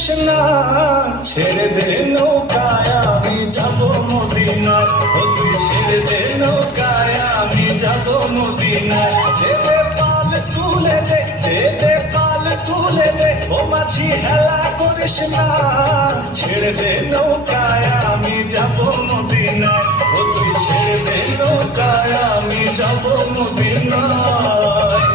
করিস না, ছেড়ে দে নৌকায় আমি যাব মদিনায়। ও তুই ছেড়ে দে নৌকায় আমি যাব মদিনায়। দে দে পাল তুলে দে, দে দে পাল তুলে দে, ও মাঝি হেলা করিস না, ছেড়ে দে নৌকায় আমি যাব মদিনায়। ও তুই ছেড়ে দে নৌকায় আমি যাব মদিনায়।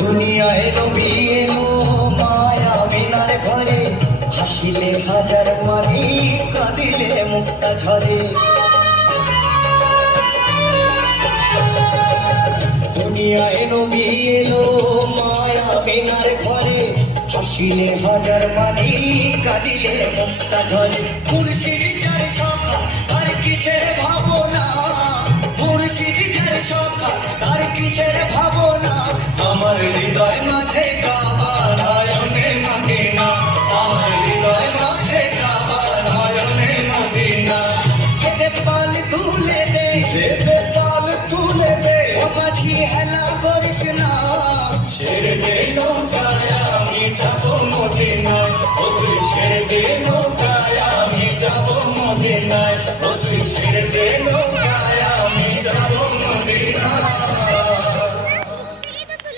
দুনিয়ায় নবী এলো মায়া মিনার ঘরে, হাসিলে হাজার মানি কাঁদিলে মুক্তা ঝরে। দুনিয়ায় নবী এলো মায়া মিনার ঘরে, হাসিলে হাজার মানি কাঁদিলে মুক্তা ঝরে। মুর্শিদ যার সখা তার কিসের ভাবনা, মুর্শিদ যার সখা তার কিসের ভাবনা। আমার হৃদয় মাঝে কাবা নয়নে মদিনা, আমার হৃদয় মাঝে কাবা নয়নে মদিনা। দে পাল তুলে দে, দে দে পাল তুলে দে, ও মাঝি হেলা করিস না, ছেড়ে দে